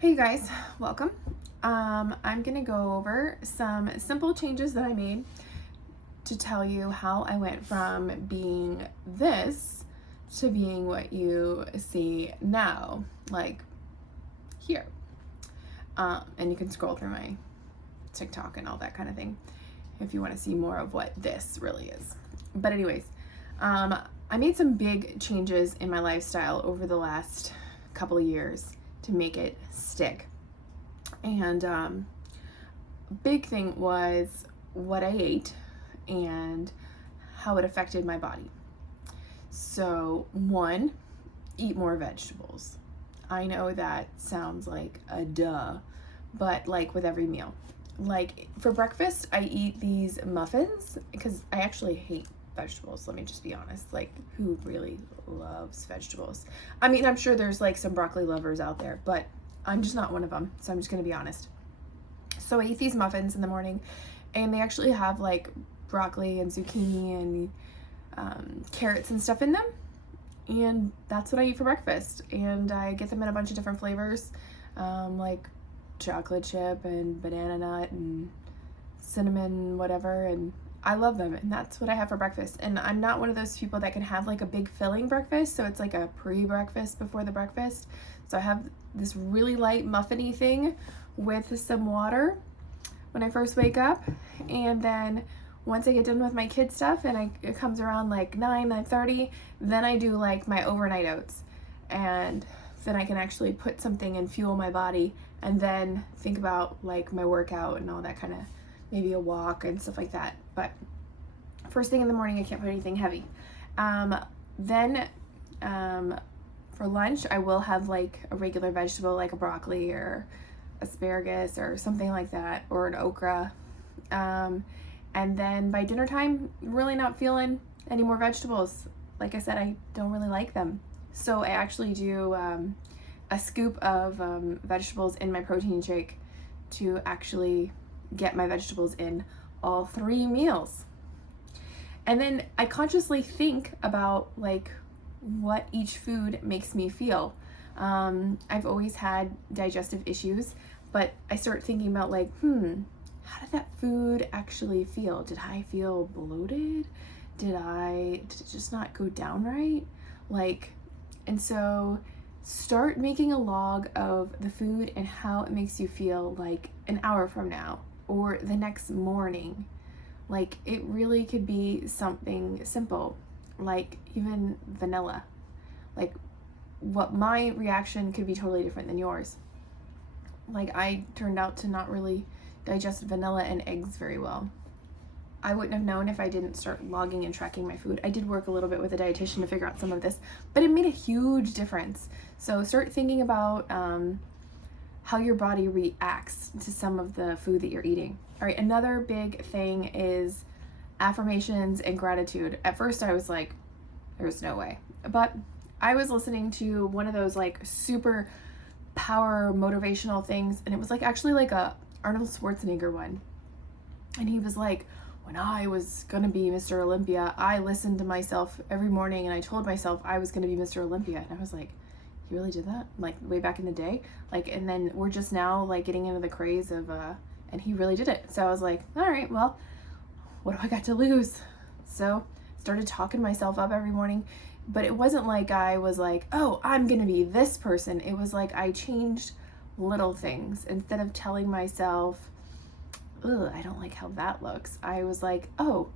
Hey guys, welcome. I'm gonna go over some simple changes that I made to tell you how I went from being this to being what you see now, like here. And you can scroll through my TikTok and all that kind of thing if you want to see more of what this really is. But anyways, I made some big changes in my lifestyle over the last couple of years to make it stick. And big thing was what I ate and how it affected my body. So one, eat more vegetables. I know that sounds like a duh, but like with every meal. Like for breakfast, I eat these muffins because I actually hate vegetables. Let me just be honest. Like, who really loves vegetables? I mean, I'm sure there's like some broccoli lovers out there, but I'm just not one of them. So I'm just going to be honest. So I eat these muffins in the morning, and they actually have like broccoli and zucchini and carrots and stuff in them. And that's what I eat for breakfast. And I get them in a bunch of different flavors, like chocolate chip and banana nut and cinnamon, whatever. And I love them, and that's what I have for breakfast. And I'm not one of those people that can have like a big filling breakfast, so it's like a pre-breakfast before the breakfast. So I have this really light muffiny thing with some water when I first wake up, and then once I get done with my kid stuff and it comes around like 9:30, then I do like my overnight oats, and then I can actually put something and fuel my body, and then think about like my workout and all that kind of, maybe a walk and stuff like that. But first thing in the morning, I can't put anything heavy. Then for lunch, I will have like a regular vegetable, like a broccoli or asparagus or something like that, or an okra. And then by dinner time, really not feeling any more vegetables. Like I said, I don't really like them. So I actually do a scoop of vegetables in my protein shake to actually get my vegetables in all 3 meals. And then I consciously think about like what each food makes me feel. I've always had digestive issues, but I start thinking about like, how did that food actually feel? Did I feel bloated? Did it just not go down right? Like, and so start making a log of the food and how it makes you feel like an hour from now or the next morning. Like, it really could be something simple, like even vanilla. Like, what my reaction could be totally different than yours. Like, I turned out to not really digest vanilla and eggs very well. I wouldn't have known if I didn't start logging and tracking my food. I did work a little bit with a dietitian to figure out some of this, but it made a huge difference. So start thinking about how your body reacts to some of the food that you're eating. All right, another big thing is affirmations and gratitude. At first I was like, there's no way. But I was listening to one of those like super power motivational things, and it was like actually like a Arnold Schwarzenegger one. And he was like, when I was gonna be Mr. Olympia, I listened to myself every morning and I told myself I was gonna be Mr. Olympia. And I was like, he really did that? Like way back in the day? Like, and then we're just now like getting into the craze of, and he really did it. So I was like, all right, well, what do I got to lose? So started talking myself up every morning, but it wasn't like I was like, oh, I'm gonna be this person. It was like I changed little things. Instead of telling myself, ugh, I don't like how that looks, I was like, oh,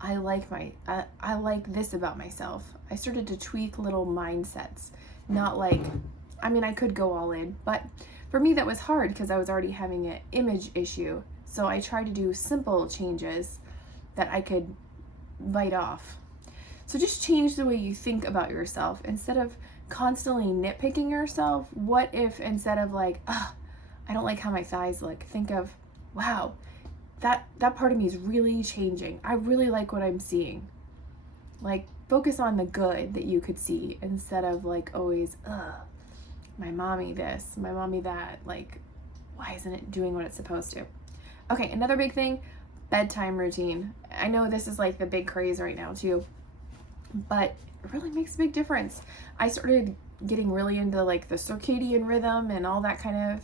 I like this about myself. I started to tweak little mindsets, not like, I mean, I could go all in, but for me that was hard because I was already having an image issue. So I tried to do simple changes that I could bite off. So just change the way you think about yourself. Instead of constantly nitpicking yourself, what if instead of like, I don't like how my thighs look, think of, wow, that part of me is really changing. I really like what I'm seeing. Like, focus on the good that you could see instead of like always, my mommy this, my mommy that. Like, why isn't it doing what it's supposed to? Okay, another big thing, bedtime routine. I know this is like the big craze right now too, but it really makes a big difference. I started getting really into like the circadian rhythm and all that kind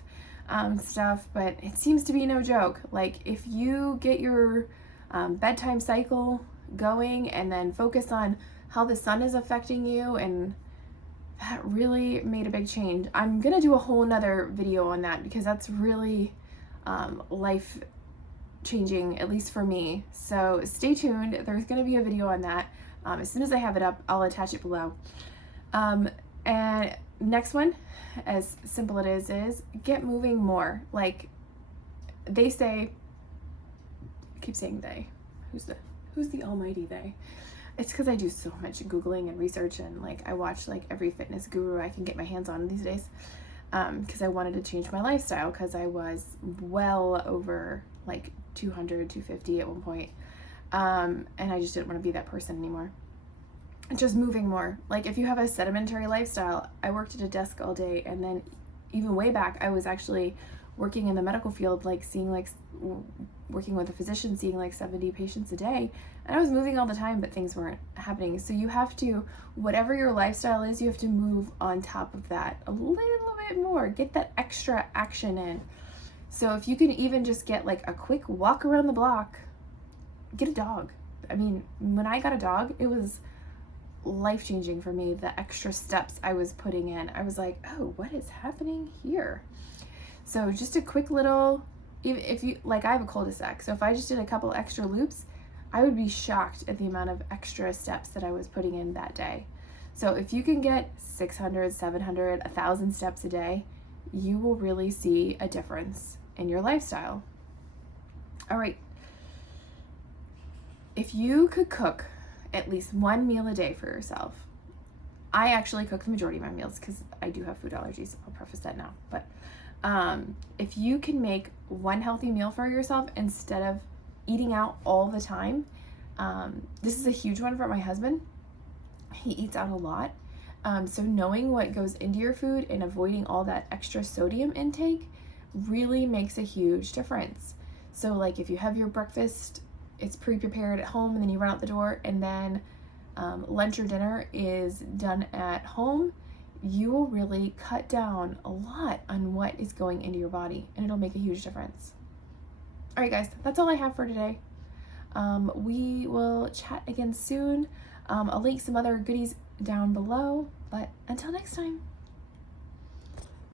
of stuff, but it seems to be no joke. Like if you get your bedtime cycle going and then focus on how the sun is affecting you, and that really made a big change. I'm gonna do a whole nother video on that because that's really life changing, at least for me. So stay tuned. There's gonna be a video on that. As soon as I have it up, I'll attach it below. And next one, as simple it is get moving more. Like they say, I keep saying they. Who's the almighty they? It's because I do so much Googling and research, and like I watch like every fitness guru I can get my hands on these days, because I wanted to change my lifestyle because I was well over like 200, 250 at one point, and I just didn't want to be that person anymore. Just moving more. Like if you have a sedentary lifestyle, I worked at a desk all day, and then even way back I was actually working in the medical field, like working with a physician, seeing like 70 patients a day, and I was moving all the time, but things weren't happening. So you have to, whatever your lifestyle is, you have to move on top of that a little bit more, get that extra action in. So if you can even just get like a quick walk around the block, get a dog. I mean, when I got a dog, it was life-changing for me, the extra steps I was putting in. I was like, oh, what is happening here? So just a quick little, even if you, like I have a cul-de-sac, so if I just did a couple extra loops, I would be shocked at the amount of extra steps that I was putting in that day. So if you can get 600, 700, 1,000 steps a day, you will really see a difference in your lifestyle. All right. If you could cook at least one meal a day for yourself, I actually cook the majority of my meals because I do have food allergies. I'll preface that now. But if you can make one healthy meal for yourself instead of eating out all the time, this is a huge one for my husband. He eats out a lot. So knowing what goes into your food and avoiding all that extra sodium intake really makes a huge difference. So like if you have your breakfast, it's pre-prepared at home, and then you run out the door, and then lunch or dinner is done at home, you will really cut down a lot on what is going into your body, and it'll make a huge difference. All right, guys, that's all I have for today. We will chat again soon. I'll link some other goodies down below, but until next time.